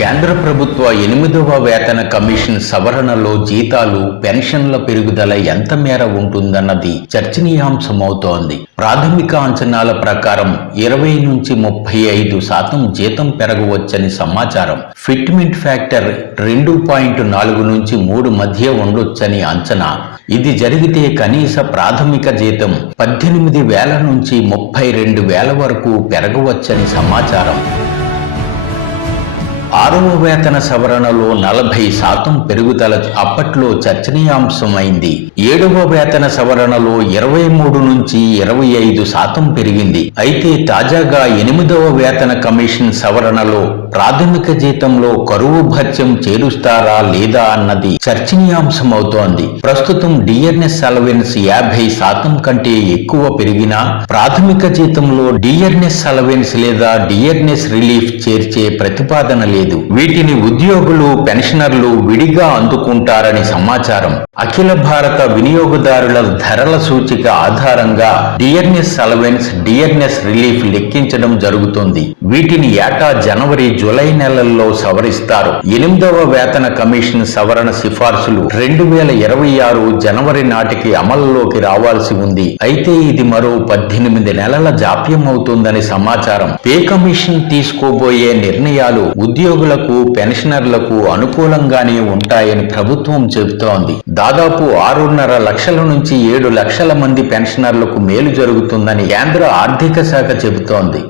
కేంద్ర ప్రభుత్వ 8వ వేతన కమిషన్ సవరణలో జీతాలు, పెన్షన్ల పెరుగుదల ఎంత మేర ఉంటుందన్నది చర్చనీయాంశమవుతోంది. ప్రాథమిక అంచనాల ప్రకారం 20 నుంచి 35% జీతం పెరగవచ్చని సమాచారం. ఫిట్మెంట్ ఫ్యాక్టర్ 2.4 నుంచి 3 మధ్య ఉండొచ్చని అంచనా. ఇది జరిగితే కనీస ప్రాథమిక జీతం 18,000 నుంచి 32,000 వరకు పెరగవచ్చని సమాచారం. 6వ వేతన సవరణలో 40% పెరుగుదల అప్పట్లో చర్చనీయాంశమైంది. 7వ వేతన సవరణలో 23 నుంచి 25% పెరిగింది. అయితే తాజాగా 8వ వేతన కమిషన్ సవరణలో ప్రాథమిక జీతంలో కరువు భత్యం చేరుస్తారా లేదా అన్నది చర్చనీయాంశమవుతోంది. ప్రస్తుతం డిఆర్ఎస్ అలవెన్స్ 50% కంటే ఎక్కువ పెరిగినా ప్రాథమిక జీతంలో డిఆర్ఎస్ అలవెన్స్ లేదా డిఆర్ఎస్ రిలీఫ్ చేర్చే ప్రతిపాదన లేదు. వీటిని ఉద్యోగులు, పెన్షనర్లు విడిగా అందుకుంటారని సమాచారం. అఖిల భారత వినియోగదారుల ధరల సూచిక ఆధారంగా డిఆర్ఎస్ అలవెన్స్, డిఆర్ఎస్ రిలీఫ్ లెక్కించడం జరుగుతుంది. వీటిని ఏటా జనవరి, జూలై నెలల్లో సవరిస్తారు. 8వ వేతన కమిషన్ సవరణ సిఫార్సులు 2026 జనవరి నాటికి అమలులోకి రావాల్సి ఉంది. అయితే ఇది మరో 18 నెలల జాప్యం అవుతుందని సమాచారం. పే కమిషన్ తీసుకోబోయే నిర్ణయాలు ఉద్యోగులకు, పెన్షనర్లకు అనుకూలంగానే ఉంటాయని ప్రభుత్వం చెబుతోంది. దాదాపు 6.5 లక్షల నుంచి 7 లక్షల మంది పెన్షనర్లకు మేలు జరుగుతుందని కేంద్ర ఆర్థిక శాఖ చెబుతోంది.